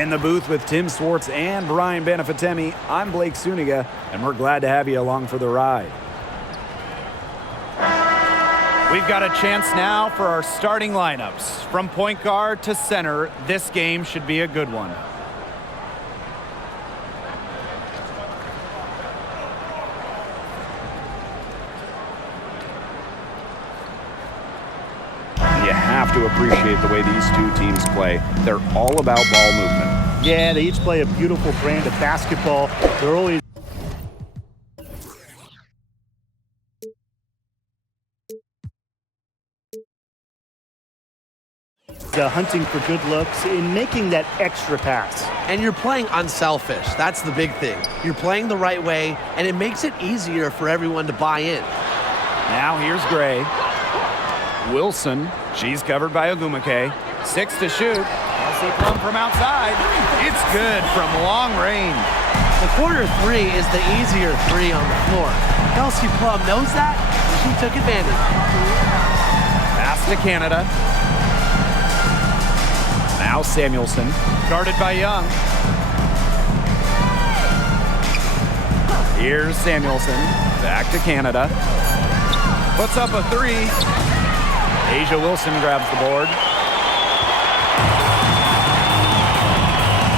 In the booth with Tim Swartz and Brian Benefitemi, I'm Blake Suniga, and we're glad to have you along for the ride. We've got a chance now for our starting lineups. From point guard to center, this game should be a good one. You have to appreciate the way these two teams play. They're all about ball movement. Yeah, they each play a beautiful brand of basketball. They're always hunting for good looks in making that extra pass. And you're playing unselfish. That's the big thing. You're playing the right way, and it makes it easier for everyone to buy in. Now here's Gray. Wilson, she's covered by Ogumake. 6 to shoot. Kelsey Plum from outside. It's good from long range. The corner three is the easier three on the floor. Kelsey Plum knows that, and she took advantage. Pass to Canada. Now Samuelson, guarded by Young. Here's Samuelson, back to Canada. Puts up a three. Asia Wilson grabs the board.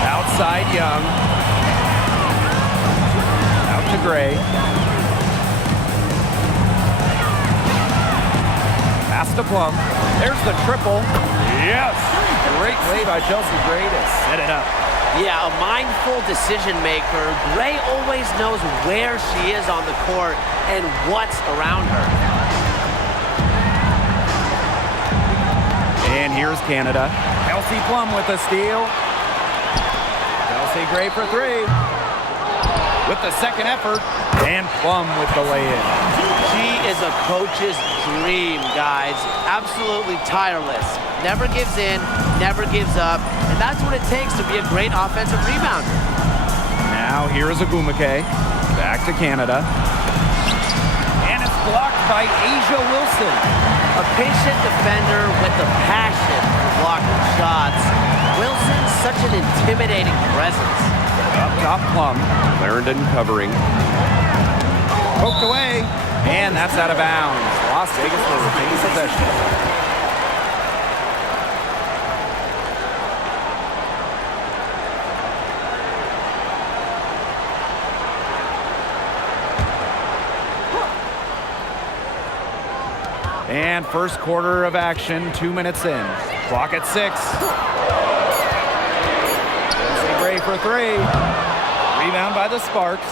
Outside Young. Out to Gray. Pass to Plum. There's the triple. Yes! Great play by Chelsea Gray to set it up. Yeah, a mindful decision maker. Gray always knows where she is on the court and what's around her. And here's Canada. Kelsey Plum with a steal. Kelsey Gray for three. With the second effort. And Plum with the lay-in. She is a coach's dream, guys. Absolutely tireless. Never gives in, never gives up. And that's what it takes to be a great offensive rebounder. Now here's Ogumake. Back to Canada. And it's blocked by Asia Wilson. A patient defender with the passion for blocking shots. Wilson's such an intimidating presence. Up top Plum. Clarendon covering. Poked away. And that's out of bounds. Las Vegas will retain possession. And first quarter of action, 2 minutes in. Clock at 6. Gray for three. Rebound by the Sparks.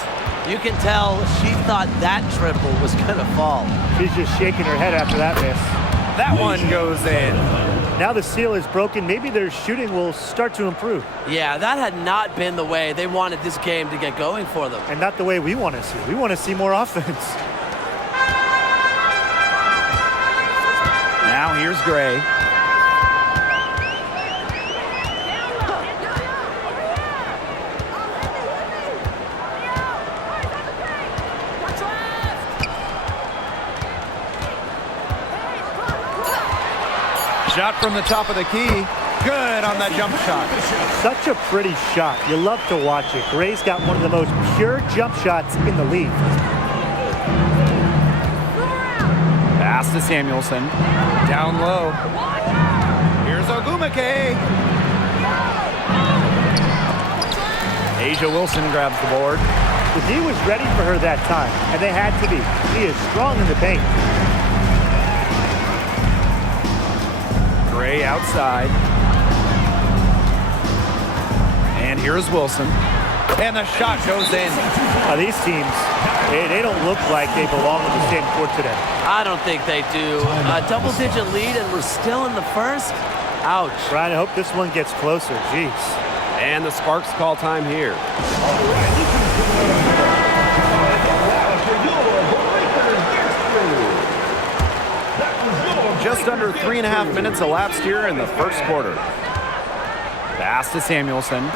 You can tell she thought that triple was gonna fall. She's just shaking her head after that miss. That one goes in. Now the seal is broken. Maybe their shooting will start to improve. Yeah, that had not been the way they wanted this game to get going for them. And not the way we want to see. We want to see more offense. Now here's Gray. Shot from the top of the key. Good on that jump shot. Such a pretty shot. You love to watch it. Gray's got one of the most pure jump shots in the league. Pass to Samuelson. Down low. Here's Ogumake. Asia Wilson grabs the board. The D was ready for her that time, and they had to be. She is strong in the paint. Gray outside. And here's Wilson. And the shot goes in. These teams, they don't look like they belong on the same court today. I don't think they do. A double-digit lead and we're still in the first? Ouch. Brian, I hope this one gets closer. Jeez. And the Sparks call time here. Just under 3.5 minutes elapsed here in the first quarter. Pass to Samuelson.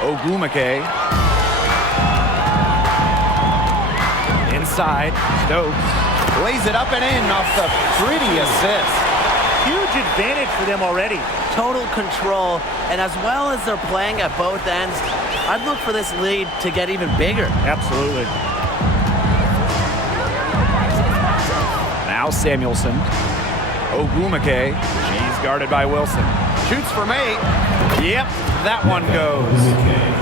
Ogumake. Inside. Stokes lays it up and in off the pretty assist. Huge huge advantage for them already. Total control, and as well as they're playing at both ends, I'd look for this lead to get even bigger. Absolutely. Now Samuelson. Ogumake. She's guarded by Wilson. Shoots for mate. Yep, that one goes.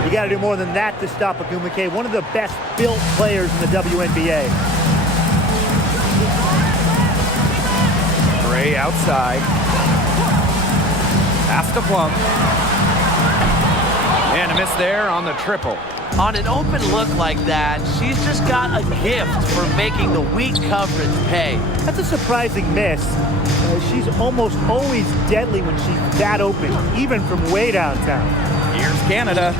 You got to do more than that to stop Agumake, one of the best built players in the WNBA. Gray outside. Pass to Plum. And a miss there on the triple. On an open look like that, she's just got a gift for making the weak coverage pay. That's a surprising miss. She's almost always deadly when she's that open, even from way downtown. Here's Canada.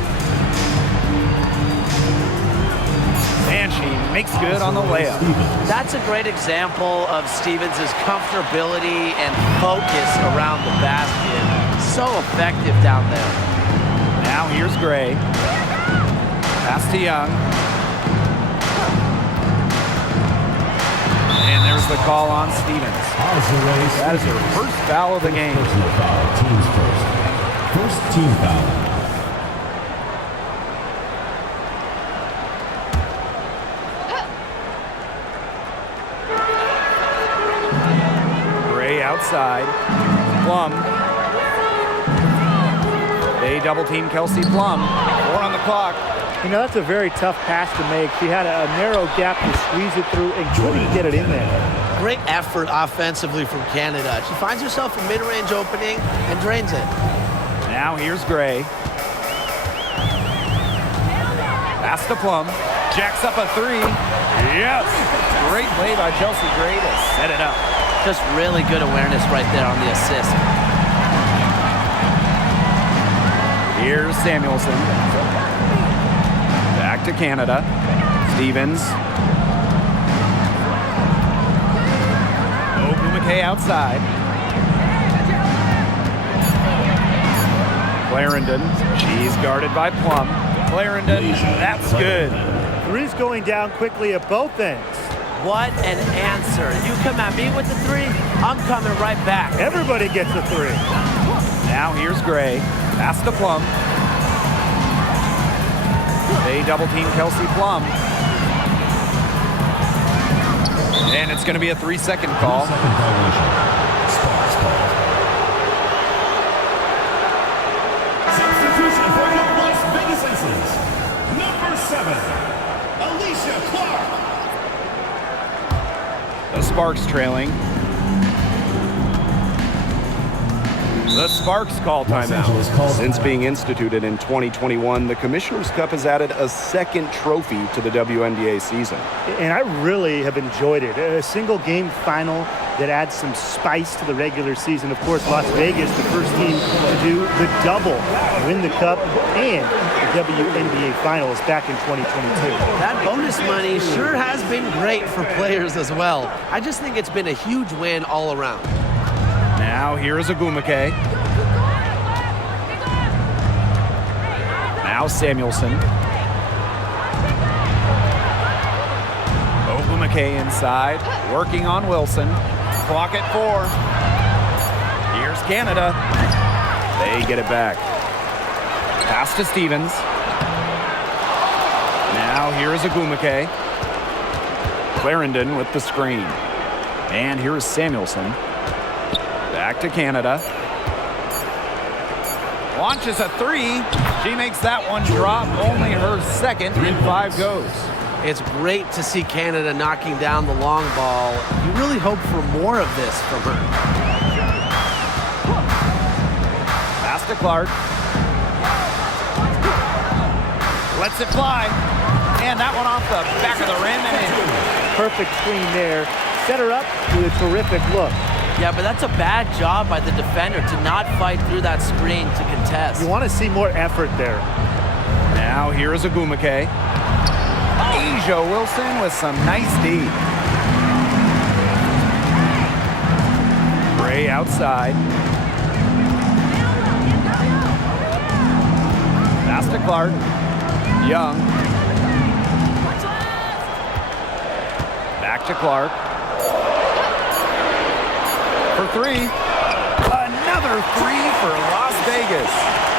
And she makes good on the layup. That's a great example of Stevens' comfortability and focus around the basket. So effective down there. Now here's Gray. Pass to Young. And there's the call on Stevens. That is her first foul of the game. Personal foul, team's first. First team foul. Gray outside. Plum. They double team Kelsey Plum. 4 on the clock. You know, that's a very tough pass to make. She had a narrow gap to squeeze it through and couldn't get it in there. Great effort offensively from Canada. She finds herself a mid-range opening and drains it. Now here's Gray. Pass to Plum. Jacks up a 3. Yes! Great play by Chelsea Gray to set it up. Just really good awareness right there on the assist. Here's Samuelson. Back to Canada. Stevens. Ogumake outside. Clarendon. She's guarded by Plum. Clarendon, that's good. Three's going down quickly at both ends. What an answer. You come at me with the 3, I'm coming right back. Everybody gets a 3. Now here's Gray. Pass to Plum. They double team Kelsey Plum. And it's going to be a 3-second call. 3-second violation. Sparks call. Substitution for the Las Vegas Aces. Number 7, Alicia Clark. The Sparks trailing. The Sparks call timeout. Since being instituted in 2021, the Commissioner's Cup has added a second trophy to the WNBA season. And I really have enjoyed it. A single game final that adds some spice to the regular season. Of course, Las Vegas, the first team to do the double, win the Cup and the WNBA Finals back in 2022. That bonus money sure has been great for players as well. I just think it's been a huge win all around. Now here is Ogumake. Now Samuelson. Ogumake inside, working on Wilson. Clock at 4. Here's Canada. They get it back. Pass to Stevens. Now here is Ogumake. Clarendon with the screen. And here is Samuelson. Back to Canada. Launches a 3. She makes that one drop. Only her second, and 5 goes. It's great to see Canada knocking down the long ball. You really hope for more of this from her. Pass to Clark. Lets it fly. And that one off the back of the rim and in. Perfect screen there. Set her up with a terrific look. Yeah, but that's a bad job by the defender to not fight through that screen to contest. You want to see more effort there. Now here is Ogumake. Asia Wilson with some nice D. Gray outside. Pass to Clark. Young. Back to Clark. For 3. Another three for Las Vegas.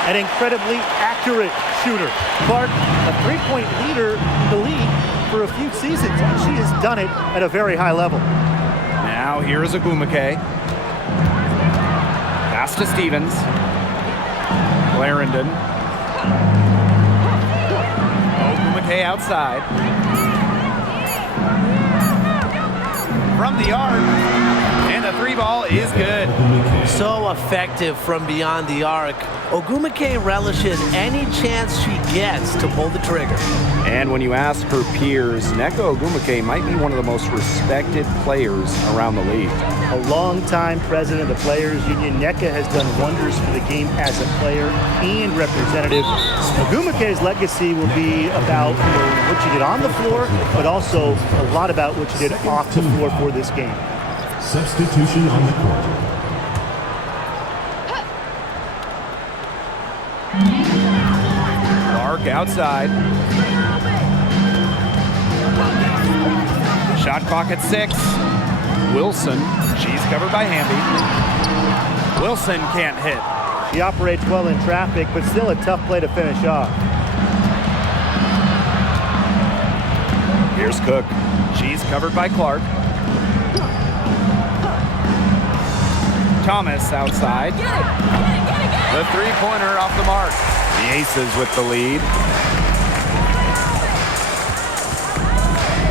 An incredibly accurate shooter. Clark, a three-point leader in the league for a few seasons, and she has done it at a very high level. Now here's Ogumake. Pass to Stevens. Clarendon. Ogumake outside. From the arc. And the three ball is good. So effective from beyond the arc. Ogumake relishes any chance she gets to pull the trigger. And when you ask her peers, Nneka Ogumake might be one of the most respected players around the league. A longtime president of the Players Union, Nneka has done wonders for the game as a player and representative. Ogumake's legacy will be about what she did on the floor, but also a lot about what she did off the floor for this game. Substitution on the court. Clark outside. Shot clock at 6. Wilson, she's covered by Hamby. Wilson can't hit. She operates well in traffic, but still a tough play to finish off. Here's Cook. She's covered by Clark. Thomas outside. The three-pointer off the mark. The Aces with the lead.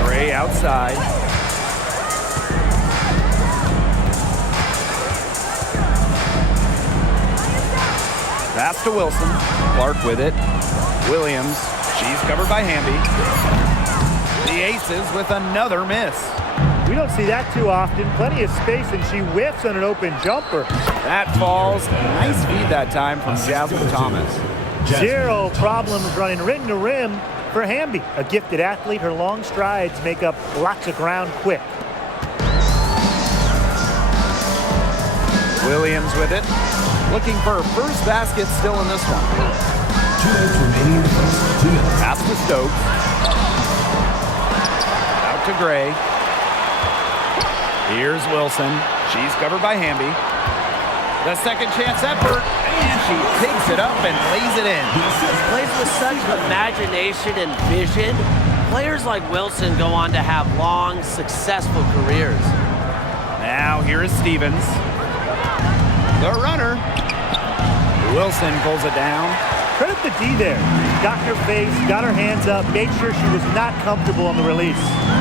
Gray outside. Pass to Wilson. Clark with it. Williams. She's covered by Hamby. The Aces with another miss. We don't see that too often. Plenty of space, and she whiffs on an open jumper. That falls. Nice feed that time from Jasmine Thomas. Zero problems running rim to rim for Hamby. A gifted athlete, her long strides make up lots of ground quick. Williams with it. Looking for her first basket still in this one. 2 minutes remaining in the first 2 minutes. Pass to Stokes. Out to Gray. Here's Wilson. She's covered by Hamby. The second chance effort, and she picks it up and lays it in. Plays with such imagination and vision. Players like Wilson go on to have long, successful careers. Now here is Stevens. The runner. Wilson pulls it down. Credit the D there. Got in her face, got her hands up, made sure she was not comfortable on the release.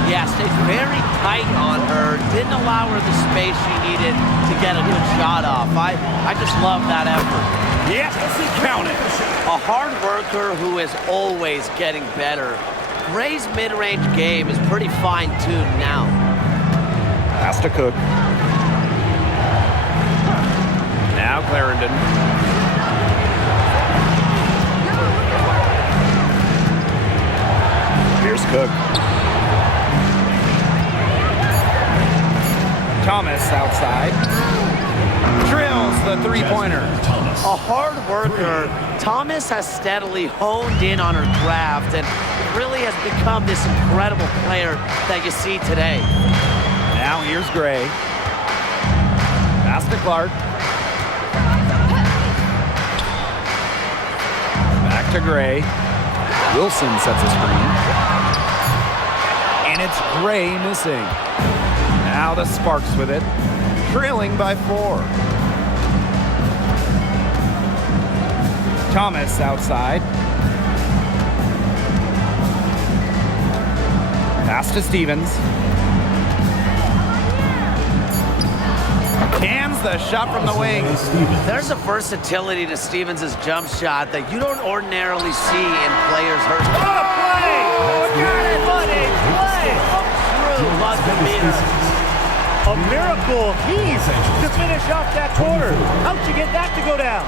Yeah, stayed very tight on her. Didn't allow her the space she needed to get a good shot off. I just love that effort. Yes, count it. A hard worker who is always getting better. Gray's mid-range game is pretty fine-tuned now. Pass to Cook. Now Clarendon. Here's Cook. Thomas outside. Drills the three-pointer. A hard worker, Thomas has steadily honed in on her craft and really has become this incredible player that you see today. Now here's Gray. Pass to Clark. Back to Gray. Wilson sets a screen. And it's Gray missing. Now the Sparks with it. Trailing by 4. Thomas outside. Pass to Stevens. Cans the shot from the wing. There's a versatility to Stevens' jump shot that you don't ordinarily see in players her. What a play! What a play! True, love to be her. A miracle heave to finish off that quarter. How'd you get that to go down?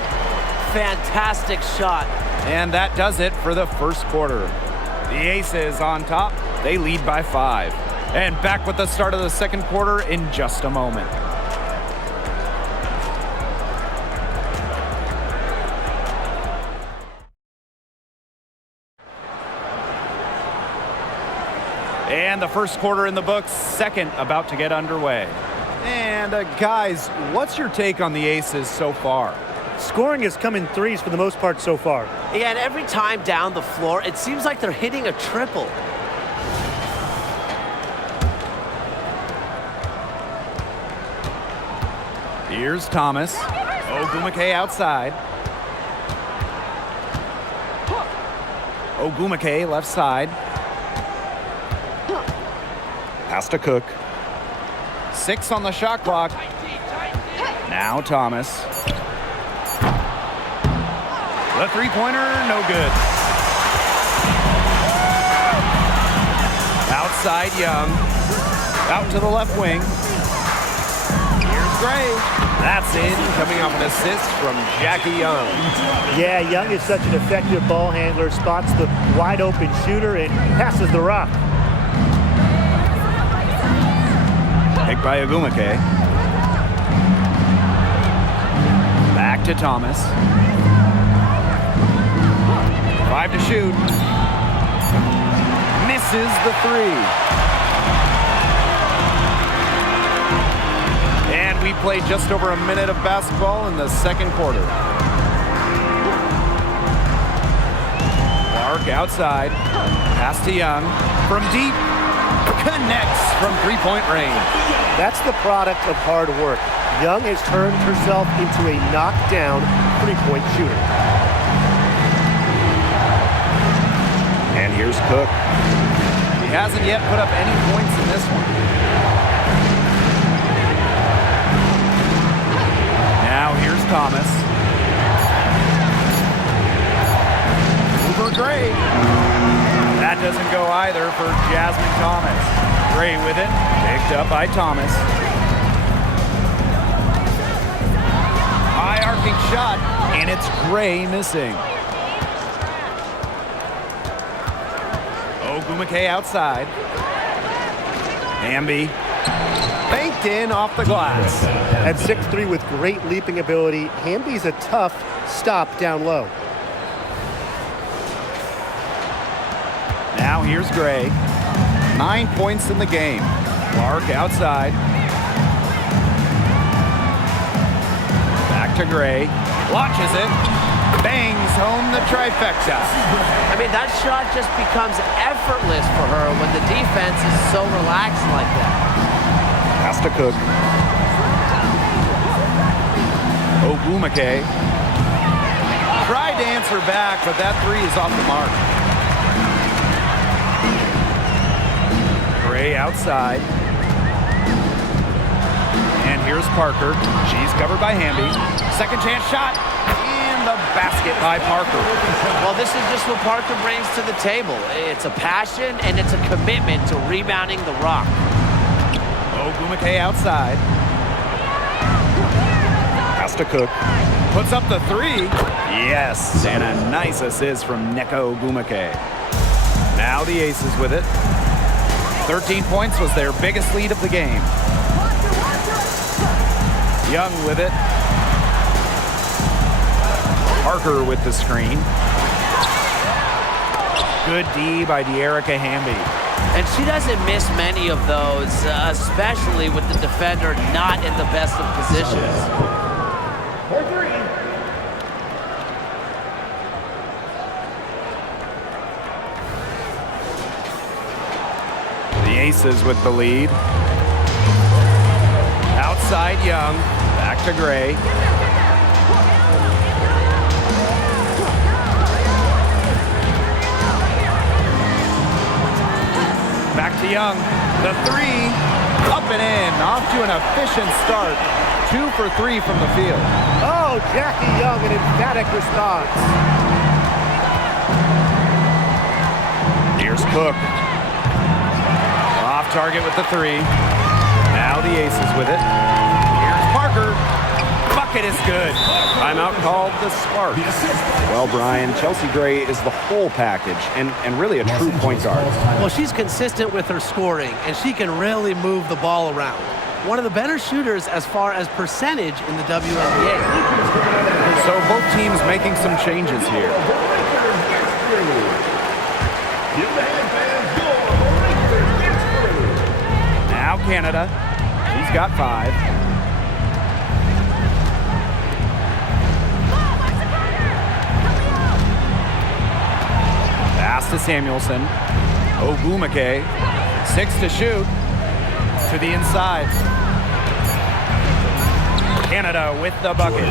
Fantastic shot. And that does it for the first quarter. The Aces on top. They lead by 5. And back with the start of the second quarter in just a moment. And the first quarter in the books, second about to get underway. And And guys, what's your take on the Aces so far? Scoring has come in threes for the most part so far. Yeah, and every time down the floor, it seems like they're hitting a triple. Here's Thomas. Ogumake outside. Ogumake left side. Pass to Cook. 6 on the shot clock. Now Thomas. The three-pointer, no good. Outside Young. Out to the left wing. Here's Gray. That's in, coming off an assist from Jackie Young. Yeah, Young is such an effective ball handler, spots the wide open shooter and passes the rock. Picked by Ogumake. Back to Thomas. 5 to shoot. Misses the 3. And we played just over a minute of basketball in the second quarter. Clark outside. Pass to Young. From deep. Connects from three-point range. That's the product of hard work. Young has turned herself into a knockdown three-point shooter. And here's Cook. He hasn't yet put up any points in this one. Now here's Thomas. Over Gray. That doesn't go either for Jasmine Thomas. Gray with it. Picked up by Thomas. High arcing shot, and it's Gray missing. Ogumake outside. Hamby. Banked in off the glass. At 6'3" with great leaping ability, Hamby's a tough stop down low. Now here's Gray. 9 points in the game. Clark outside. Back to Gray. Launches it. Bangs home the trifecta. I mean, that shot just becomes effortless for her when the defense is so relaxed like that. Pass to Cook. Ogumake. Tried to answer back, but that 3 is off the mark. Gray outside. And here's Parker. She's covered by Hamby. Second chance shot. And the basket by Parker. Well, this is just what Parker brings to the table. It's a passion and it's a commitment to rebounding the rock. Ogumake outside. Pass to Cook. Puts up the 3. Yes. And a nice assist from Neko Ogumake. Now the Aces with it. 13 points was their biggest lead of the game. Young with it. Parker with the screen. Good D by De'Erica Hamby. And she doesn't miss many of those, especially with the defender not in the best of positions. The Aces with the lead. Outside Young. Back to Gray. Back to Young. The 3. Up and in. Off to an efficient start. 2 for 3 from the field. Oh, Jackie Young, an emphatic response. Here's Cook. Off target with the 3. Now the Aces with it. Here's Parker. Bucket is good. Timeout called the Sparks. Well, Brian, Chelsea Gray is the whole package and really a true point guard. Well, she's consistent with her scoring, and she can really move the ball around. One of the better shooters as far as percentage in the WNBA. So both teams making some changes here. Now Canada. She's got 5. to Samuelson. Ogumake. 6 to shoot. To the inside. Canada with the bucket.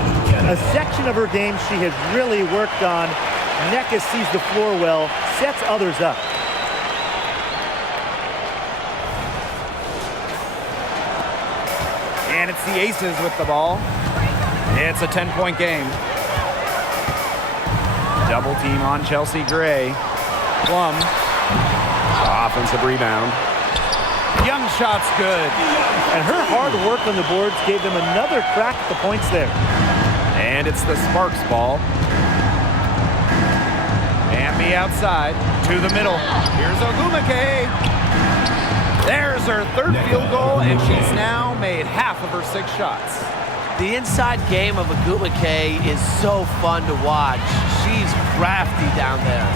A section of her game she has really worked on. Nneka sees the floor well, sets others up. And it's the Aces with the ball. It's a 10-point game. Double team on Chelsea Gray. Plum. Offensive rebound. Young shot's good. And her hard work on the boards gave them another crack at the points there. And it's the Sparks ball. Ambi outside to the middle. Here's Ogumake. There's her third field goal, and she's now made half of her 6 shots. The inside game of Ogumake is so fun to watch. She's crafty down there.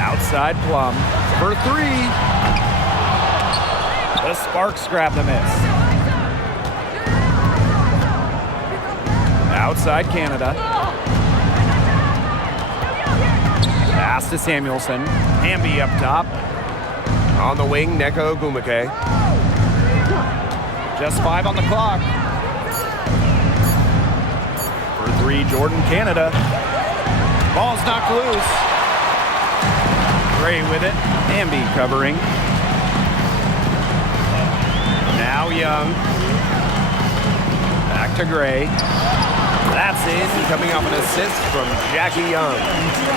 Outside Plum for 3. The Sparks grab the miss. Outside Canada. Pass to Samuelson. Hamby up top. On the wing, Nneka Ogumake. Just 5 on the clock. For 3, Jordan Canada. Ball's knocked loose. Gray with it. Hamby covering. Now Young. Back to Gray. That's in. Coming off an assist from Jackie Young.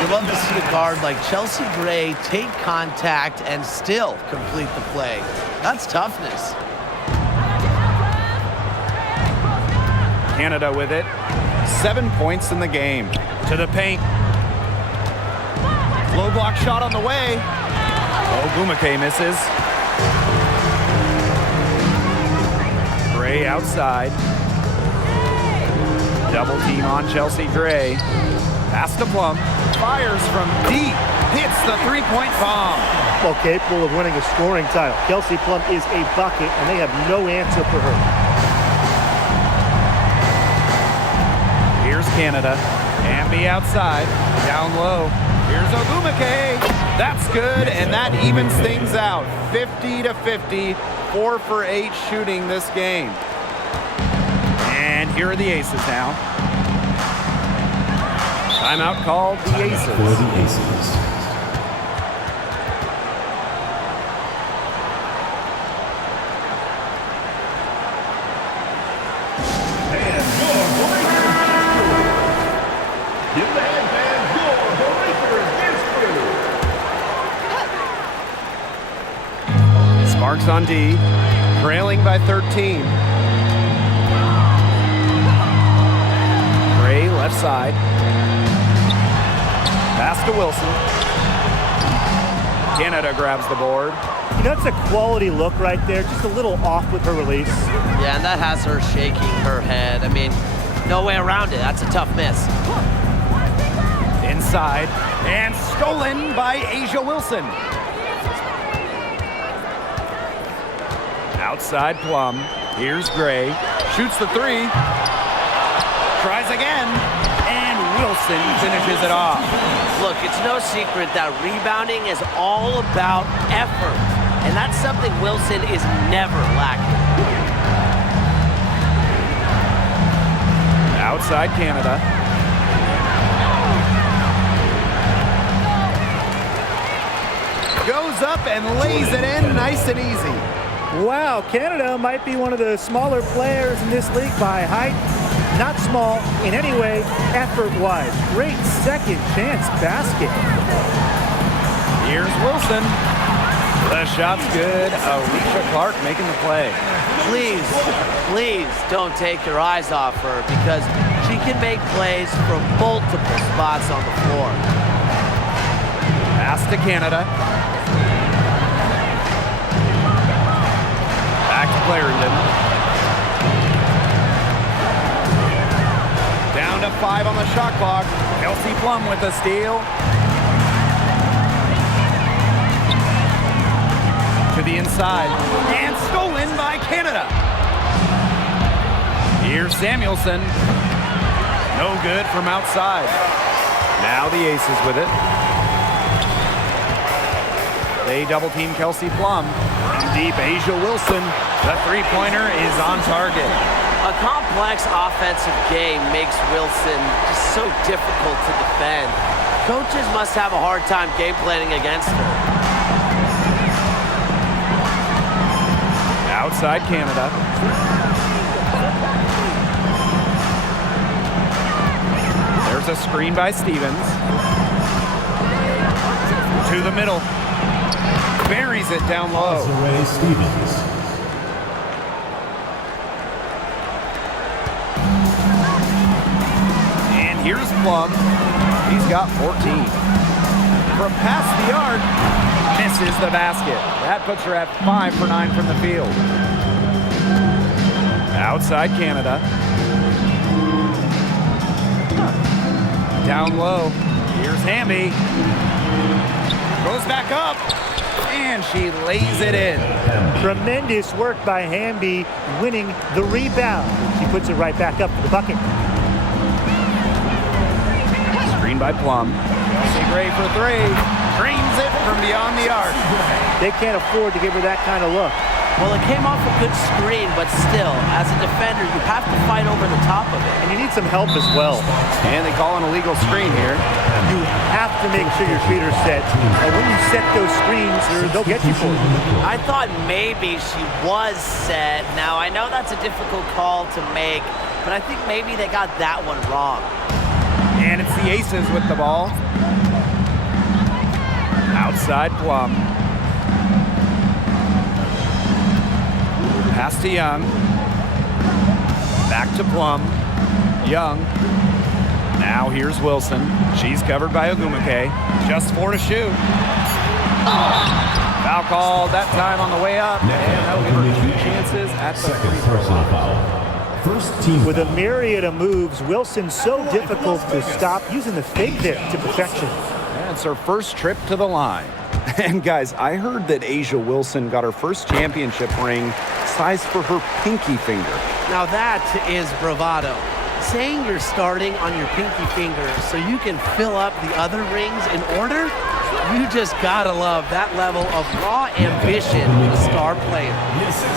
You love to see a guard like Chelsea Gray take contact and still complete the play. That's toughness. Canada with it. 7 points in the game. To the paint. Low block shot on the way. Ogumake misses. Gray outside. Double team on Chelsea Gray. Pass to Plum. Fires from deep. Hits the 3-point bomb. Well, capable of winning a scoring title. Kelsey Plum is a bucket, and they have no answer for her. Here's Canada. Ambi outside. Down low. Here's Ogumake. That's good, and that evens things out. 50 to 50. 4 for 8 shooting this game. And here are the Aces now. Timeout called the Aces. For the Aces. And your breaker. Give the handband your breaker is through. Sparks on D. Trailing by 13. Gray left side. Pass to Wilson. Canada grabs the board. You know, it's a quality look right there. Just a little off with her release. Yeah, and that has her shaking her head. I mean, no way around it. That's a tough miss. Inside. And stolen by Asia Wilson. Outside Plum. Here's Gray. Shoots the 3. Tries again. And Wilson finishes it off. Look, it's no secret that rebounding is all about effort. And that's something Wilson is never lacking. Outside Canada. Goes up and lays it in nice and easy. Wow, Canada might be one of the smaller players in this league by height. Not small in any way, effort-wise. Great second chance basket. Here's Wilson. The shot's good. Alicia Clark making the play. Please, please don't take your eyes off her because she can make plays from multiple spots on the floor. Pass to Canada. Back to Clarendon. Down to 5 on the shot clock. Kelsey Plum with a steal. To the inside. And stolen by Canada. Here's Samuelson. No good from outside. Now the Aces with it. They double team Kelsey Plum. From deep, Asia Wilson. The three-pointer is on target. A complex offensive game makes Wilson just so difficult to defend. Coaches must have a hard time game planning against her. Outside Canada. There's a screen by Stevens. To the middle. Buries it down low. Desiree Stevens. And here's Plum. He's got 14. From past the arc, misses the basket. That puts her at 5 for 9 from the field. Outside Canada. Down low. Here's Hamby. Goes back up. And she lays it in. Tremendous work by Hamby, winning the rebound. She puts it right back up to the bucket. Screen by Plum. Gray for three. Drains it from beyond the arc. They can't afford to give her that kind of look. Well, it came off a good screen, but still, as a defender, you have to fight over the top of it. And you need some help as well. And they call an illegal screen here. You have to make sure your feet are set. And when you set those screens, they'll get you for it. I thought maybe she was set. Now, I know that's a difficult call to make, but I think maybe they got that one wrong. And it's the Aces with the ball. Outside Plum. Pass to Young. Back to Plum. Young. Now here's Wilson. She's covered by Ogumake. Just 4 to shoot. Foul called that time on the way up. And that'll give her 2 chances at the Second free throw personal line. foul. First team. With a myriad of moves, Wilson's so difficult to stop, using the fake there to perfection. Yeah, it's her first trip to the line. And guys, I heard that Asia Wilson got her first championship ring sized for her pinky finger. Now that is bravado. Saying you're starting on your pinky finger so you can fill up the other rings in order, you just gotta love that level of raw ambition in a star player.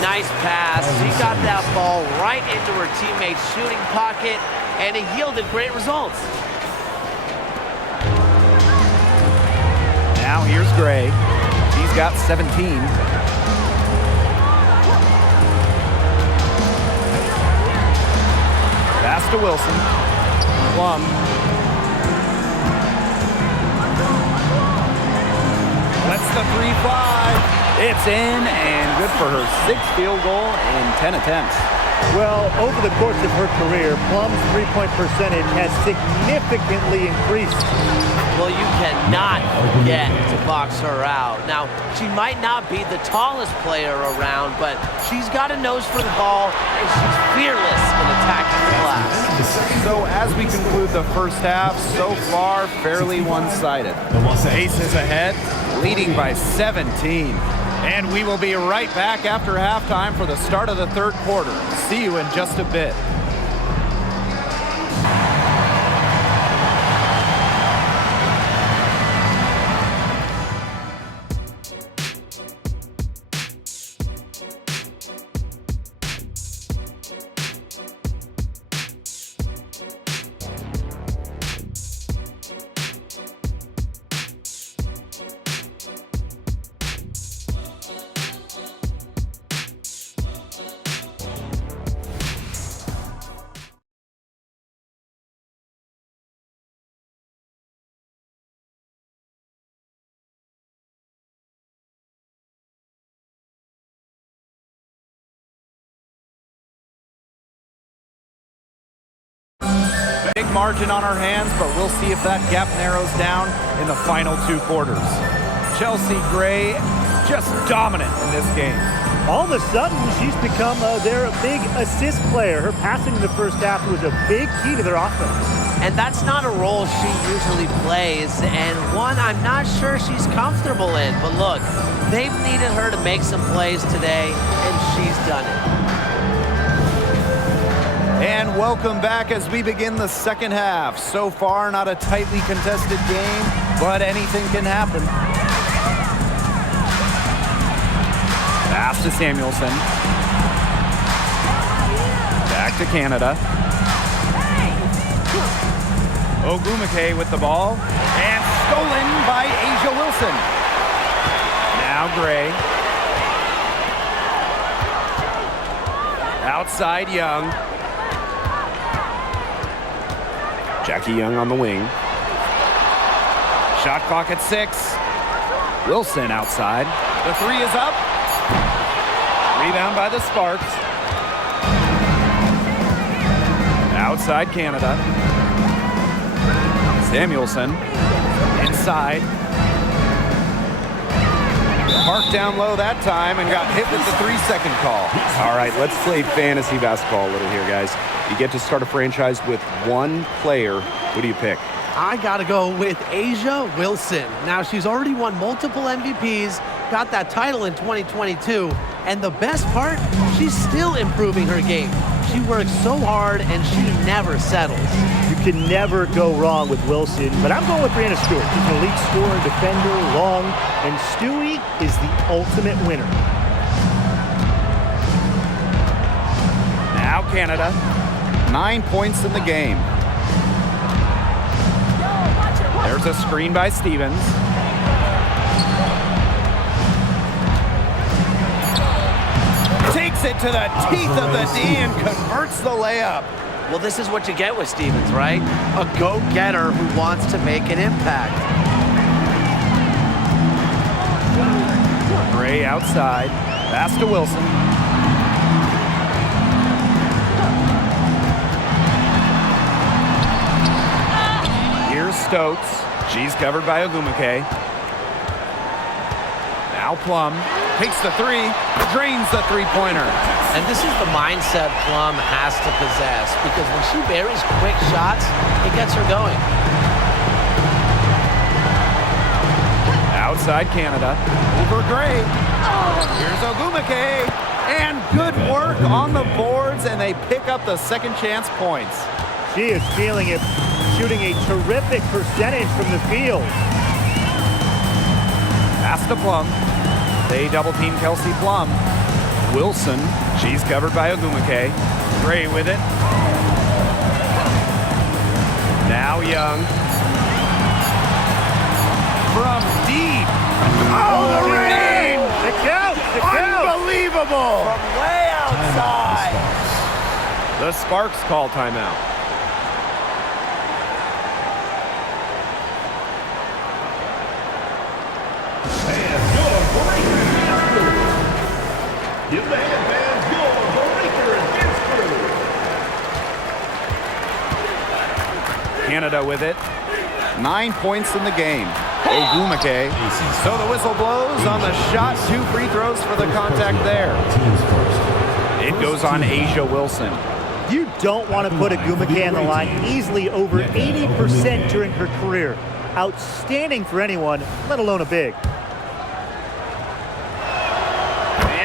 Nice pass. She got that ball right into her teammate's shooting pocket, and it yielded great results. Now here's Gray. She's got 17. Pass to Wilson. Plum. Lets the 3 fly. It's in and good for her 6th field goal in 10 attempts. Well, over the course of her career, Plum's three-point percentage has significantly increased. Well, you cannot get to box her out. Now, she might not be the tallest player around, but she's got a nose for the ball, and she's fearless in attacking the glass. So as we conclude the first half, so far fairly one-sided. Aces ahead, leading by 17. And we will be right back after halftime for the start of the third quarter. See you in just a bit. Big margin on our hands, but we'll see if that gap narrows down in the final 2 quarters. Chelsea Gray just dominant in this game. All of a sudden, she's become their big assist player. Her passing in the first half was a big key to their offense. And that's not a role she usually plays, and one I'm not sure she's comfortable in. But look, they've needed her to make some plays today, and she's done it. And welcome back as we begin the second half. So far, not a tightly contested game, but anything can happen. Pass to Samuelson. Back to Canada. Ogumake with the ball. And stolen by Asia Wilson. Now Gray. Outside Young. Jackie Young on the wing. Shot clock at 6. Wilson outside. The 3 is up. Rebound by the Sparks. Outside Canada. Samuelson. Inside. Parked down low that time and got hit with the 3-second call. All right, let's play fantasy basketball a little here, guys. You get to start a franchise with one player. Who do you pick? I got to go with Asia Wilson. Now, she's already won multiple MVPs, got that title in 2022, and the best part, she's still improving her game. She works so hard, and she never settles. You can never go wrong with Wilson, but I'm going with Brianna Stewart. She's an elite scorer, defender, long, and Stewie is the ultimate winner. Now Canada. 9 points in the game. There's a screen by Stevens. Takes it to the teeth of the D and converts the layup. Well, this is what you get with Stevens, right? A go-getter who wants to make an impact. Gray outside. Pass to Wilson. Here's Stokes. She's covered by Ogumake. Now Plum takes the 3, drains the 3-pointer. And this is the mindset Plum has to possess, because when she buries quick shots, it gets her going. Outside Canada. Over Gray. Here's Ogumake. And good work on the boards, and they pick up the second chance points. She is feeling it, shooting a terrific percentage from the field. Pass to Plum. They double team Kelsey Plum. Wilson, she's covered by Ogumake. Gray with it. Now Young. From deep. Oh, the rain! The count! The count! Unbelievable! From way outside. The Sparks call timeout. Give the headbands your breaker and dance crew. Canada with it. 9 points in the game. Ogumake. So the whistle blows on the shot. 2 free throws for the contact there. It goes on Asia Wilson. You don't want to put Ogumake on the line. Easily over 80% during her career. Outstanding for anyone, let alone a big.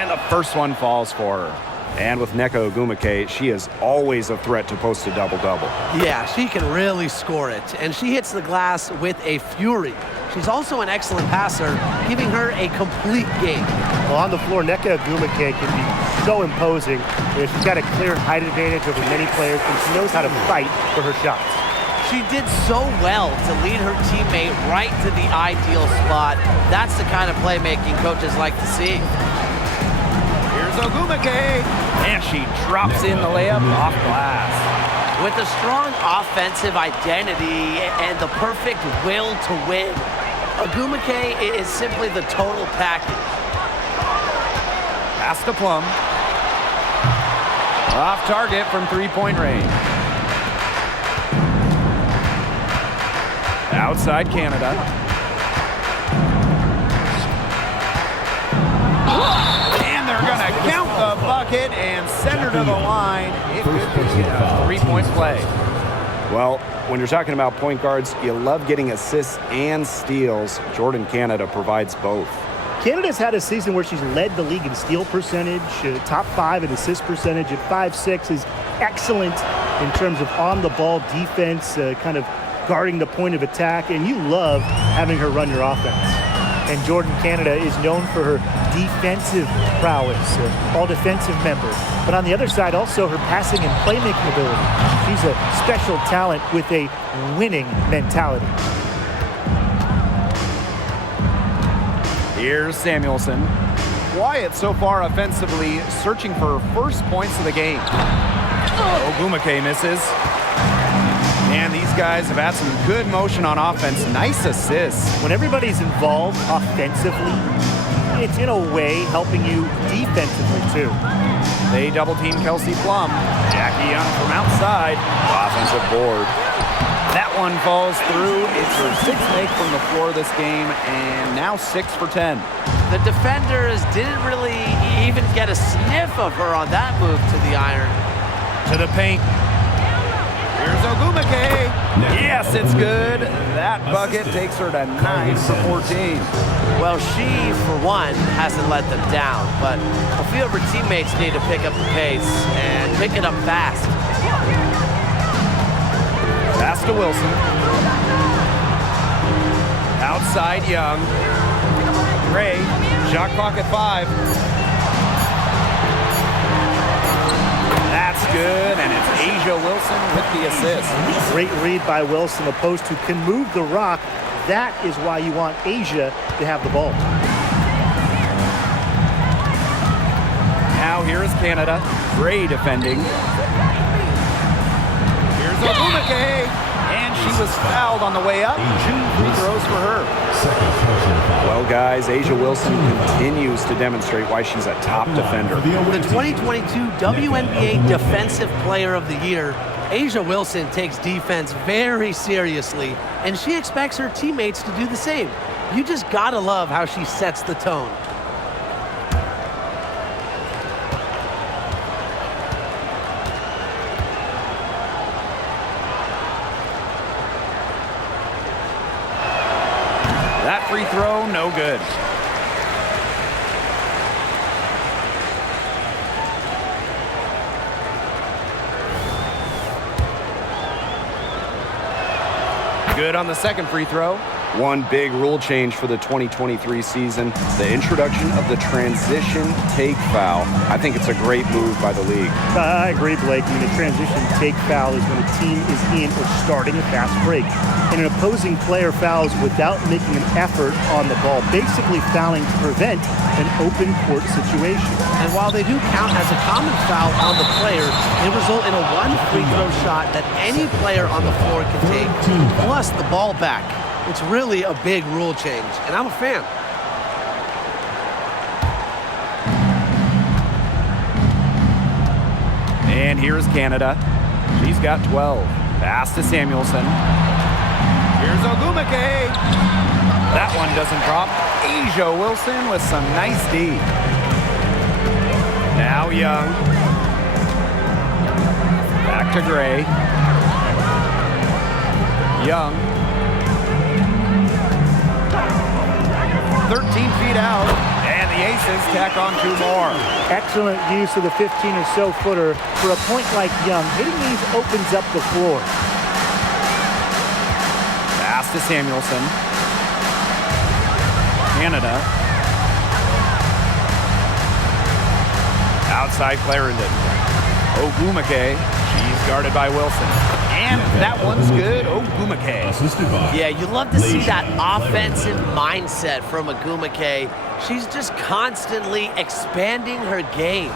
And the first one falls for her. And with Nneka Ogumake, she is always a threat to post a double-double. Yeah, she can really score it, and she hits the glass with a fury. She's also an excellent passer, giving her a complete game. Well, on the floor, Nneka Ogumake can be so imposing. She's got a clear height advantage over many players, and she knows how to fight for her shots. She did so well to lead her teammate right to the ideal spot. That's the kind of playmaking coaches like to see. Here's Ogumake. And she drops in the layup off glass. With a strong offensive identity and the perfect will to win, Ogumake is simply the total package. Pass to Plum. Off target from 3-point range. Outside Canada. And they're going to count the bucket and send her to the line. It could be a 3-point play. Well, when you're talking about point guards, you love getting assists and steals. Jordan Canada provides both. Canada's had a season where she's led the league in steal percentage, top 5 in assist percentage at 5'6", is excellent in terms of on-the-ball defense, kind of guarding the point of attack, and you love having her run your offense. And Jordan Canada is known for her defensive prowess, all-defensive member. But on the other side, also her passing and playmaking ability. She's a special talent with a winning mentality. Here's Samuelson. Quiet so far offensively, searching for first points of the game. Ogumake misses. And these guys have had some good motion on offense. Nice assists. When everybody's involved offensively, it's in a way helping you defensively too. They double team Kelsey Plum. Jackie Young from outside. Offensive board. That one falls through. It's her sixth make from the floor this game, and now 6 for 10. The defenders didn't really even get a sniff of her on that move to the iron. To the paint. Here's Ogumake. Yes, it's good. That bucket takes her to 9 for 14. Well, she, for one, hasn't let them down, but a few of her teammates need to pick up the pace and pick it up fast. Pass to Wilson. Outside Young. Gray, shot clock at 5. That's good, and it's Asia Wilson with the assist. Great read by Wilson, opposed to can move the rock. That is why you want Asia to have the ball. Now here is Canada. Gray defending. Here's Ogumake, and she was fouled on the way up. 2 free throws for her. Well, guys, Asia Wilson continues to demonstrate why she's a top defender. The 2022 WNBA Defensive Player of the Year, Asia Wilson takes defense very seriously, and she expects her teammates to do the same. You just gotta love how she sets the tone. That free throw, no good. Good on the second free throw. One big rule change for the 2023 season, the introduction of the transition take foul. I think it's a great move by the league. I agree, Blake. I mean, a transition take foul is when a team is in or starting a fast break, and an opposing player fouls without making an effort on the ball, basically fouling to prevent an open court situation. And while they do count as a common foul on the player, they result in a 1 free throw shot that any player on the floor can take, plus the ball back. It's really a big rule change, and I'm a fan. And here's Canada. She's got 12. Pass to Samuelson. Here's Ogumake. That one doesn't drop. Asia Wilson with some nice D. Now Young. Back to Gray. Young. 13 feet out, and the Aces tack on 2 more. Excellent use of the 15 or so footer. For a point like Young, hitting these opens up the floor. Pass to Samuelson. Canada. Outside Clarendon. Ogumake. She's guarded by Wilson. And that one's good. Ogumake. Yeah, you love to see that offensive mindset from Ogumake. She's just constantly expanding her game.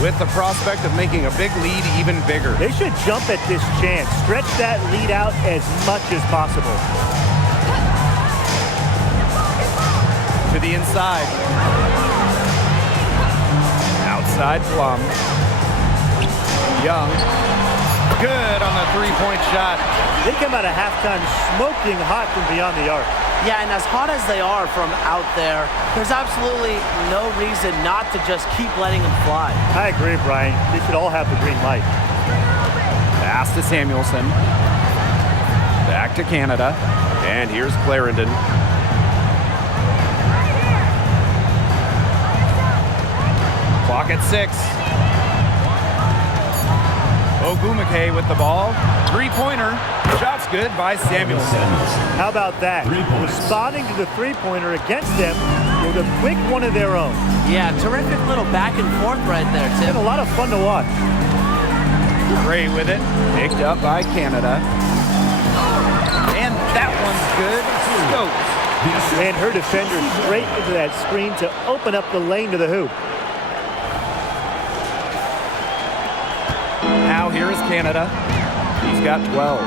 With the prospect of making a big lead even bigger. They should jump at this chance. Stretch that lead out as much as possible. To the inside. Outside Plum. Young. Good on the 3-point shot. They come out of halftime smoking hot from beyond the arc. Yeah, and as hot as they are from out there, there's absolutely no reason not to just keep letting them fly. I agree, Brian. They should all have the green light. Pass to Samuelson. Back to Canada. And here's Clarendon. Clock at 6. Ogumake with the ball. Three-pointer. Shot's good by Samuelson. How about that? 3 points. Responding to the three-pointer against them with a quick one of their own. Yeah, terrific little back and forth right there, And Tim. a lot of fun to watch. Gray with it. Picked up by Canada. And that one's good. Stokes. And her defender straight into that screen to open up the lane to the hoop. Now here is Canada. He's got 12.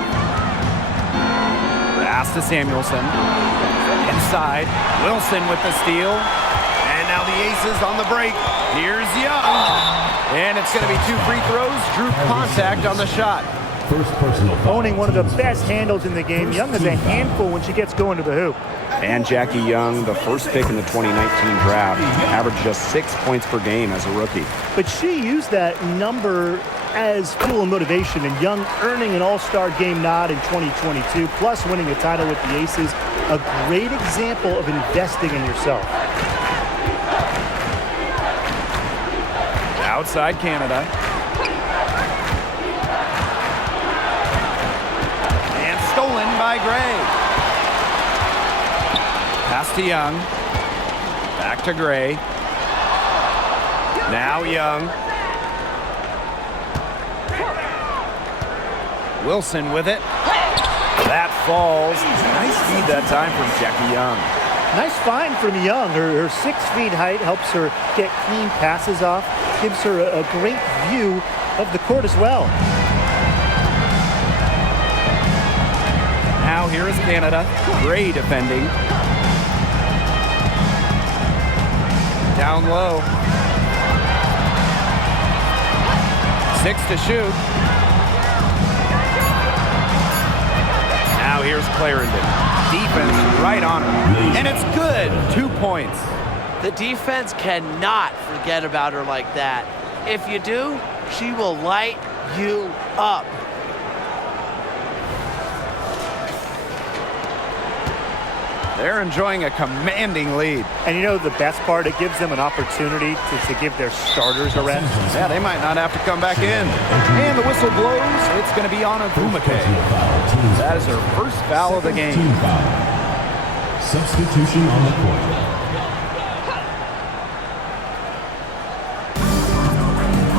Pass to Samuelson. Inside. Wilson with the steal. And now the Aces on the break. Here's Young. And it's going to be 2 free throws. Drew contact on the shot. First personal foul. Owning one of the best handles in the game. Young is a handful when she gets going to the hoop. And Jackie Young, the first pick in the 2019 draft, averaged just 6 points per game as a rookie. But she used that number as fuel and motivation, and Young earning an all-star game nod in 2022, plus winning a title with the Aces. A great example of investing in yourself. Outside Canada. And stolen by Gray. Pass to Young. Back to Gray. Now Young. Wilson with it. That falls. Nice feed that time from Jackie Young. Nice find from Young. Her 6 feet height helps her get clean passes off, gives her a great view of the court as well. Now here is Canada. Gray defending. Down low. 6 to shoot. Now here's Clarendon. Defense right on her. And it's good. 2 points. The defense cannot forget about her like that. If you do, she will light you up. They're enjoying a commanding lead. And you know the best part? It gives them an opportunity to give their starters a rest. Yeah, they might not have to come back in. And the whistle blows. It's going to be on Ogumake. That is her first foul of the game. Team foul. Substitution on the court.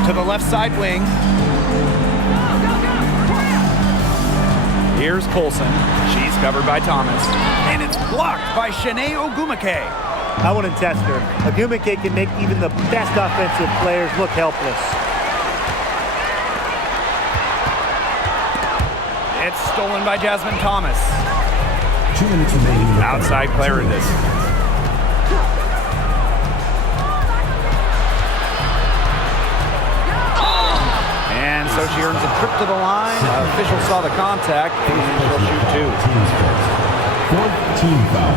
To the left side wing. Here's Colson. She's covered by Thomas. And it's blocked by Shanae Ogumake. I want to test her. Ogumake can make even the best offensive players look helpless. It's stolen by Jasmine Thomas. 2 minutes remaining. Outside Clarendon. And so she earns a trip to the line. Official saw the contact, and she'll shoot 2. Team's first. 4th team foul.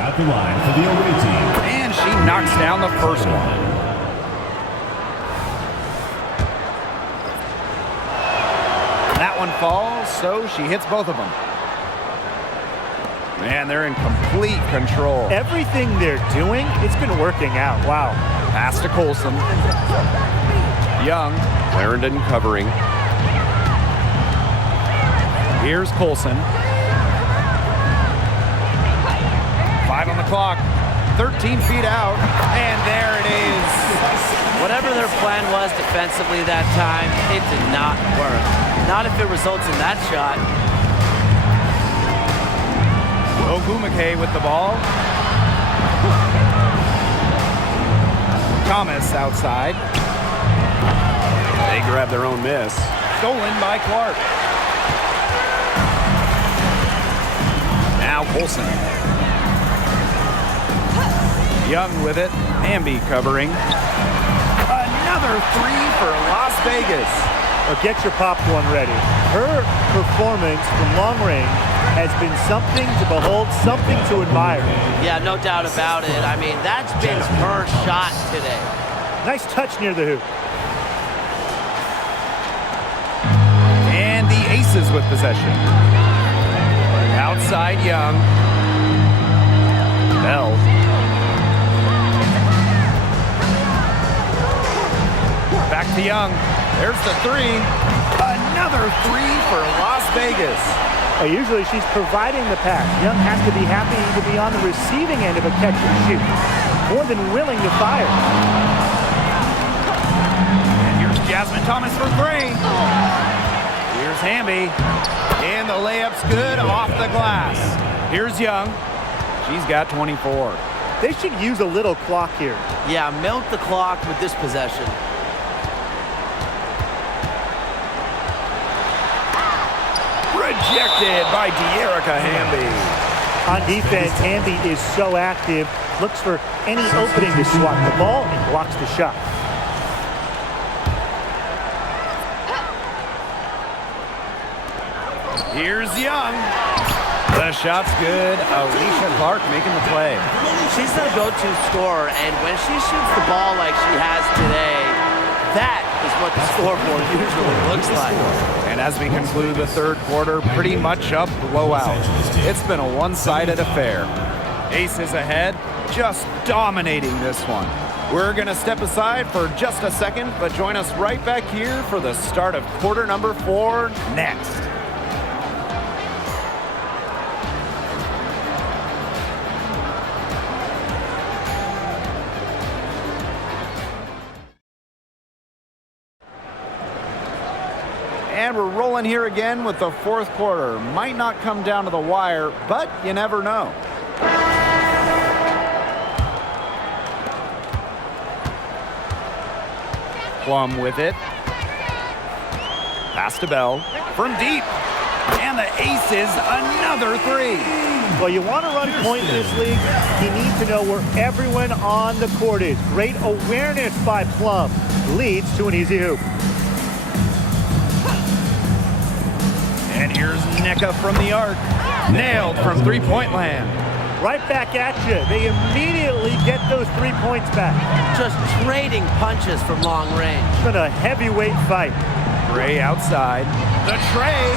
At the line for the away team. And she knocks down the first one. That one falls, so she hits both of them. Man, they're in complete control. Everything they're doing, it's been working out. Wow. Pass to Colson. Young. Clarendon covering. Here's Colson. 5 on the clock. 13 feet out. And there it is. Whatever their plan was defensively that time, it did not work. Not if it results in that shot. Ogumake with the ball. Thomas outside. They grab their own miss. Stolen by Clark. Now Colson. Young with it. Amby covering. Another 3 for Las Vegas. Well, get your popcorn ready. Her performance from long range has been something to behold, something to admire. Yeah, no doubt about it. I mean, that's been her shot today. Nice touch near the hoop. And the Aces with possession. Outside Young. Bell. Back to Young. There's the three. Another three for Las Vegas. Usually she's providing the pass. Young has to be happy to be on the receiving end of a catch and shoot. More than willing to fire. And here's Jasmine Thomas for three. Here's Hamby. And the layup's good off the glass. Here's Young. She's got 24. They should use a little clock here. Yeah, milk the clock with this possession. Rejected by De'Erica Hamby. On defense, Hamby is so active, looks for any opening to swat the ball and blocks the shot. Here's Young. The shot's good. Alicia Clark making the play. She's the go-to scorer, and when she shoots the ball like she has today, that is what the scoreboard usually looks like. And as we conclude the third quarter, pretty much a blowout. It's been a one-sided affair. Aces ahead, just dominating this one. We're going to step aside for just a second, but join us right back here for the start of quarter number 4 next. And we're rolling here again with the fourth quarter. Might not come down to the wire, but you never know. Plum with it. Pass to Bell from deep. And the Aces, another three. Well, you want to run point in this league, you need to know where everyone on the court is. Great awareness by Plum. Leads to an easy hoop. And here's NECA from the arc. Nailed from three-point land. Right back at you. They immediately get those 3 points back. Just trading punches from long range. It's been a heavyweight fight. Gray outside. The tray.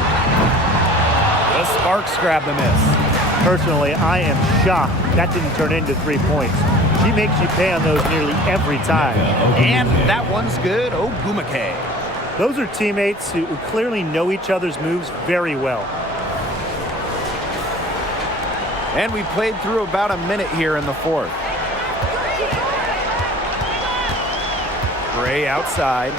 The Sparks grab the miss. Personally, I am shocked that didn't turn into 3 points. She makes you pay on those nearly every time. And that one's good. Ogumake. Those are teammates who clearly know each other's moves very well. And we played through about a minute here in the fourth. Gray outside.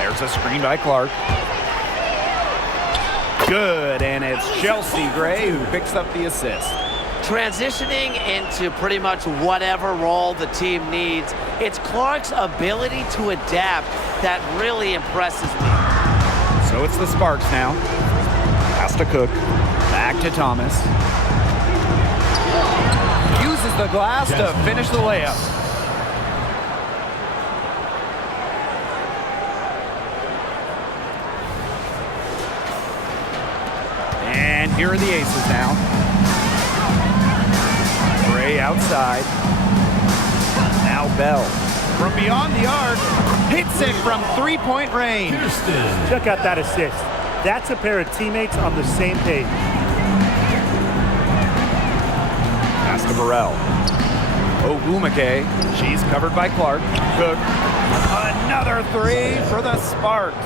There's a screen by Clark. Good, and it's Chelsea Gray who picks up the assist. Transitioning into pretty much whatever role the team needs, it's Clark's ability to adapt that really impresses me. So it's the Sparks now. Pass to Cook. Back to Thomas. Uses the glass to finish the layup. And here are the Aces now. Gray outside. Now Bell. From beyond the arc, hits it from three-point range. Check out that assist. That's a pair of teammates on the same page. Pass to Burrell. Ogumake. She's covered by Clark. Cook. Another three for the Sparks.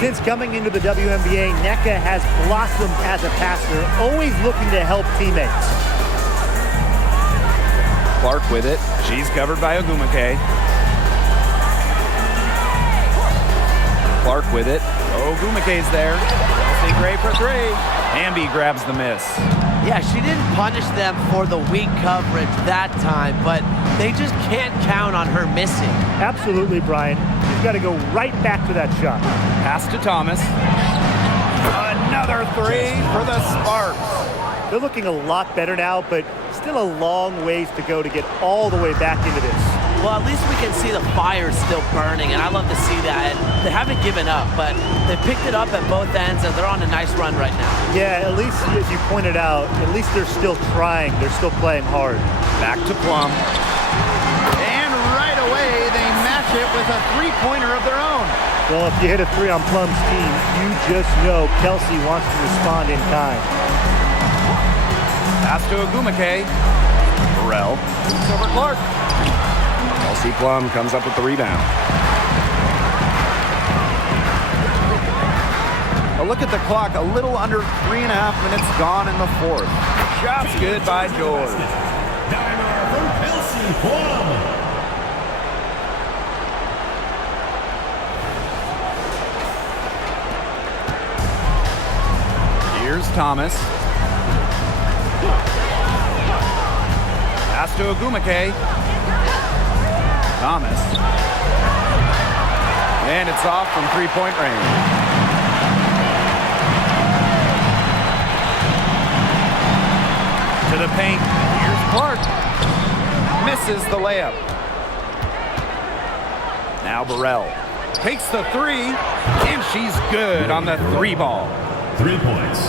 Since coming into the WNBA, NECA has blossomed as a passer, always looking to help teammates. Clark with it. She's covered by Ogumake. Clark with it. Ogumake's there. Chelsea Gray for three. Hamby grabs the miss. Yeah, she didn't punish them for the weak coverage that time, but they just can't count on her missing. Absolutely, Brian. You've got to go right back to that shot. Pass to Thomas. Another three for the Sparks. They're looking a lot better now, but still a long ways to go to get all the way back into this. Well, at least we can see the fire still burning, and I love to see that. And they haven't given up, but they picked it up at both ends, and they're on a nice run right now. Yeah, at least, as you pointed out, at least they're still trying. They're still playing hard. Back to Plum. And right away, they match it with a three-pointer of their own. Well, if you hit a three on Plum's team, you just know Kelsey wants to respond in kind. Pass to Ogumake. Burrell. Shoots over Clark. Kelsey Plum comes up with the rebound. A look at the clock, a little under 3.5 minutes gone in the fourth. Shot's good by George. Diner from Kelsey Plum. Here's Thomas. Pass to Ogumake. Thomas. And it's off from three-point range. To the paint. Here's Clark. Misses the layup. Now Burrell takes the three, and she's good on the three ball. 3 points.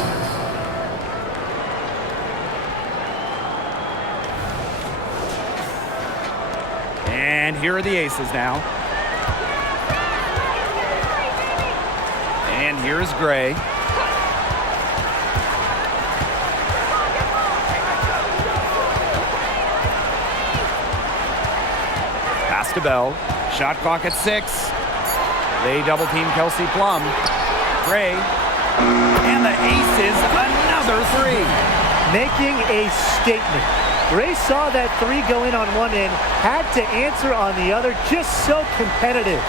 And here are the Aces now. And here's Gray. Pass to Bell. Shot clock at 6. They double team Kelsey Plum. Gray. And the Aces, another three. Making a statement. Gray saw that three go in on one end, had to answer on the other, just so competitive.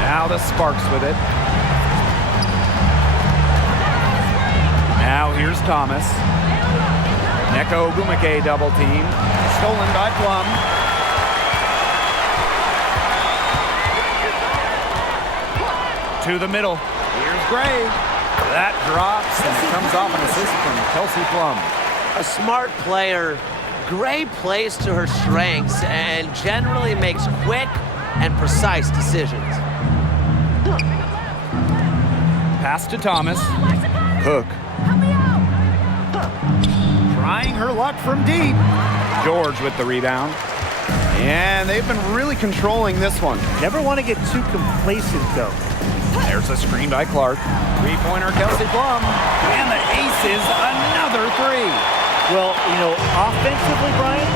Now the Sparks with it. Now here's Thomas. Neko Ogumake double team. Stolen by Plum. To the middle. Here's Gray. That drops, and it comes off an assist from Kelsey Plum. A smart player. Gray plays to her strengths and generally makes quick and precise decisions. Pass to Thomas. Cook. Trying her luck from deep. George with the rebound. And they've been really controlling this one. Never want to get too complacent, though. There's a screen by Clark. Three-pointer Kelsey Plum. And the Aces, another three. Well, you know, offensively, Brian,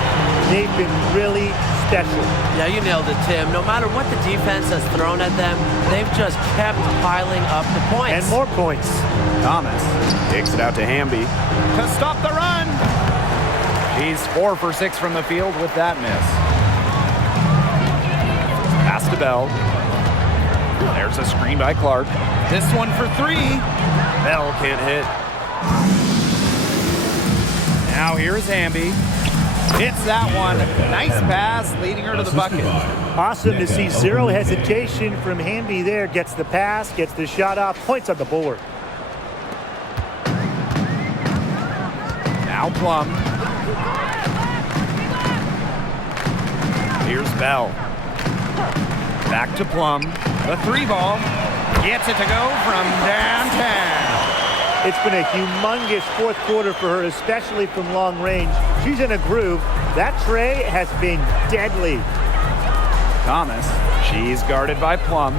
they've been really special. Yeah, you nailed it, Tim. No matter what the defense has thrown at them, they've just kept piling up the points. And more points. Thomas Kicks it out to Hamby. to stop the run. He's 4 for 6 from the field with that miss. Pass to Bell. There's a screen by Clark. This one for 3. Bell can't hit. Now here's Hamby. Hits that one. Nice pass, leading her to the bucket. Awesome to see zero hesitation from Hamby there. Gets the pass, gets the shot off, points on the board. Now Plum. Here's Bell. Back to Plum. The 3 ball. Gets it to go from downtown. It's been a humongous fourth quarter for her, especially from long range. She's in a groove. That tray has been deadly. Thomas. She's guarded by Plum.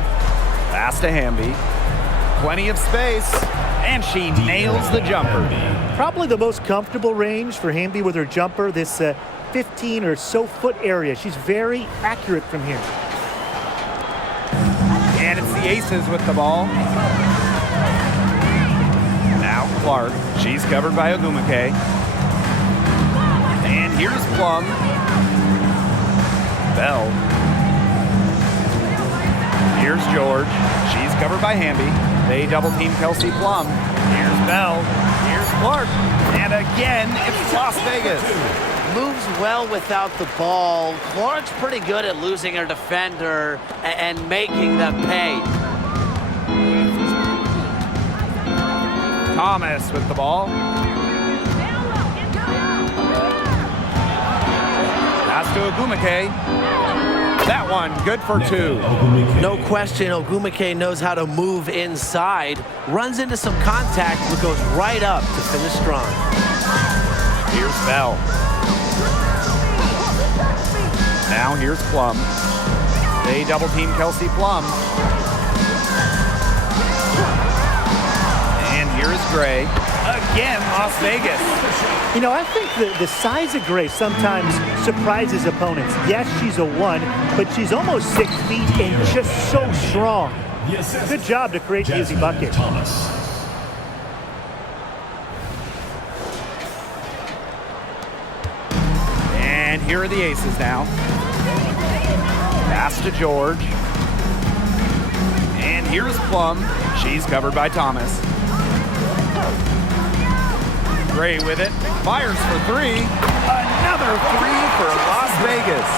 Pass to Hamby. Plenty of space. And she nails the jumper. Probably the most comfortable range for Hamby with her jumper, this 15 or so foot area. She's very accurate from here. And it's the Aces with the ball. Now Clark. She's covered by Ogumake. And here's Plum. Bell. Here's George. She's covered by Hamby. They double team Kelsey Plum. Here's Bell. Here's Clark. And again, it's Las Vegas. Moves well without the ball. Clark's pretty good at losing her defender and making them pay. Thomas with the ball. Pass to Ogumake. That one, good for 2. No question, Ogumake knows how to move inside. Runs into some contact, but goes right up to finish strong. Here's Bell. Now here's Plum. They double team Kelsey Plum. And here is Gray. Again, Las Vegas. You know, I think the size of Gray sometimes surprises opponents. Yes, she's a 1, but she's almost 6 feet and just so strong. Good job to create the easy bucket. And here are the aces now. Pass to George. And here's Plum. She's covered by Thomas. Gray with it. Fires for 3. Another 3 for Las Vegas.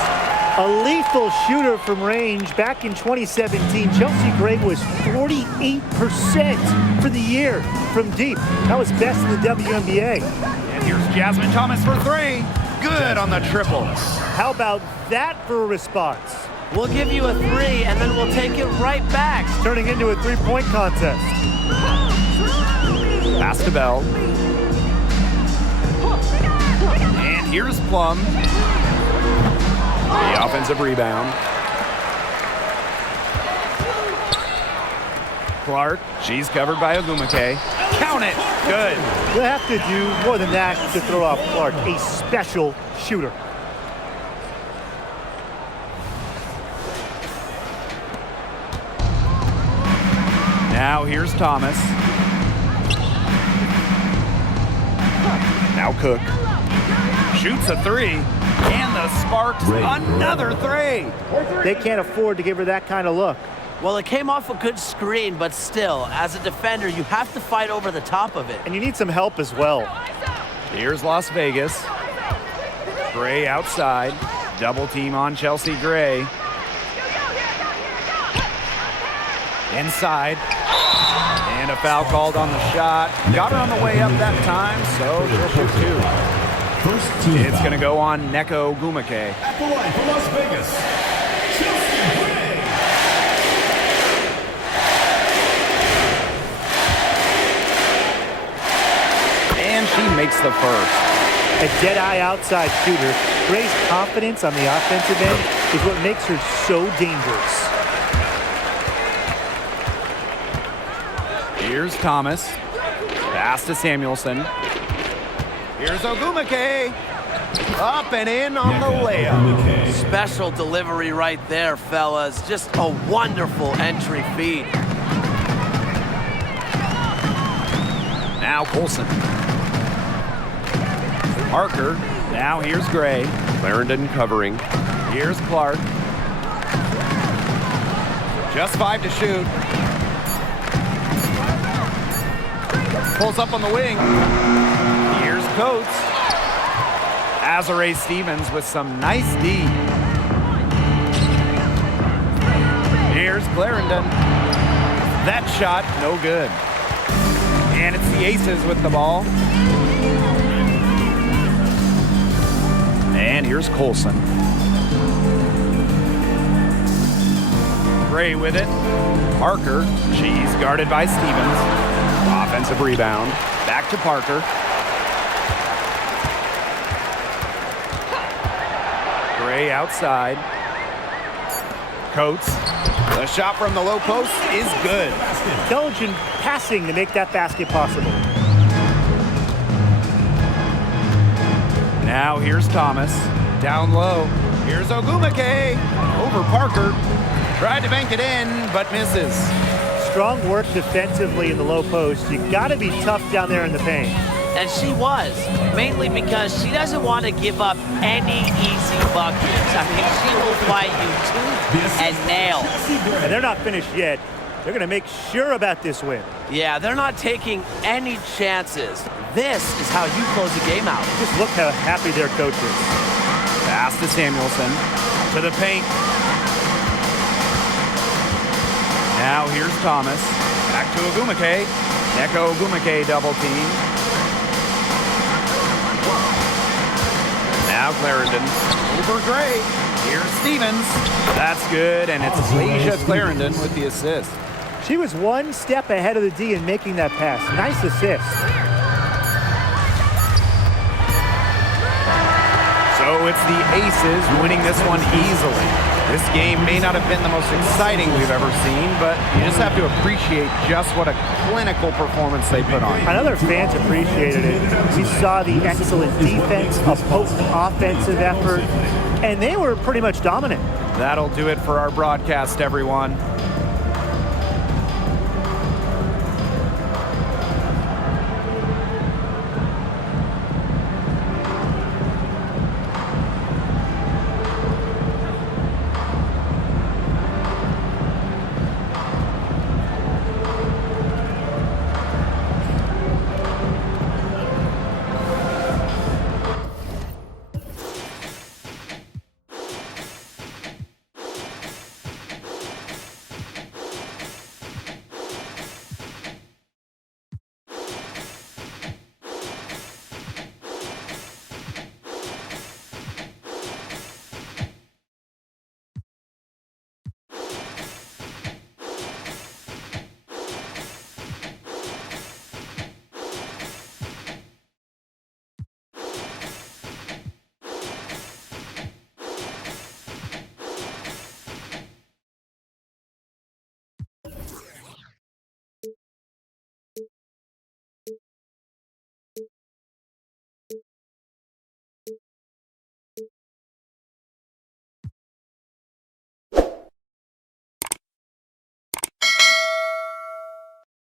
A lethal shooter from range. Back in 2017, Chelsea Gray was 48% for the year from deep. That was best in the WNBA. And here's Jasmine Thomas for 3. Good on the triple. How about that for a response? We'll give you a 3, and then we'll take it right back. It's turning into a 3-point contest. Pass to Bell. And here's Plum. The offensive rebound. Clark, she's covered by Ogumake. Count it. Good. We'll have to do more than that to throw off Clark, a special shooter. Now here's Thomas. Now Cook. Shoots a 3. And the Sparks, another 3. They can't afford to give her that kind of look. Well, it came off a good screen, but still, as a defender, you have to fight over the top of it. And you need some help as well. Here's Las Vegas. Gray outside. Double team on Chelsea Gray. Inside. And a foul called on the shot. Got her on the way up that time, so she'll shoot 2. First team It's foul. going to go on Neko Gumake. At the line for Las Vegas, Chelsea Gray. And she makes the first. A dead-eye outside shooter. Gray's confidence on the offensive end is what makes her so dangerous. Here's Thomas. Pass to Samuelson. Here's Ogumake. Up and in on the layup. Special delivery right there, fellas. Just a wonderful entry feed. Now Colson. Parker. Now here's Gray. Clarendon covering. Here's Clark. Just 5 to shoot. Pulls up on the wing. Here's Coates. Azare Stevens with some nice D. Here's Clarendon. That shot, no good. And it's the Aces with the ball. And here's Colson. Gray with it. Parker. She's guarded by Stevens. Offensive rebound. Back to Parker. Gray outside. Coates. The shot from the low post is good. Intelligent passing to make that basket possible. Now here's Thomas. Down low. Here's Ogumake. Over Parker. Tried to bank it in, but misses. Strong work defensively in the low post. You got to be tough down there in the paint. And she was, mainly because she doesn't want to give up any easy buckets. I mean, she will fight you tooth and nail. And they're not finished yet. They're going to make sure about this win. Yeah, they're not taking any chances. This is how you close the game out. Just look how happy their coach is. Pass to Samuelson. To the paint. Now here's Thomas. Back to Ogumake. Neko Ogumake double team. Now Clarendon. Over Gray. Here's Stevens. That's good, and it's Leisha Clarendon with the assist. She was one step ahead of the D in making that pass. Nice assist. So it's the Aces winning this one easily. This game may not have been the most exciting we've ever seen, but you just have to appreciate just what a clinical performance they put on. I know their fans appreciated it. We saw the excellent defense, a potent offensive effort, and they were pretty much dominant. That'll do it for our broadcast, everyone.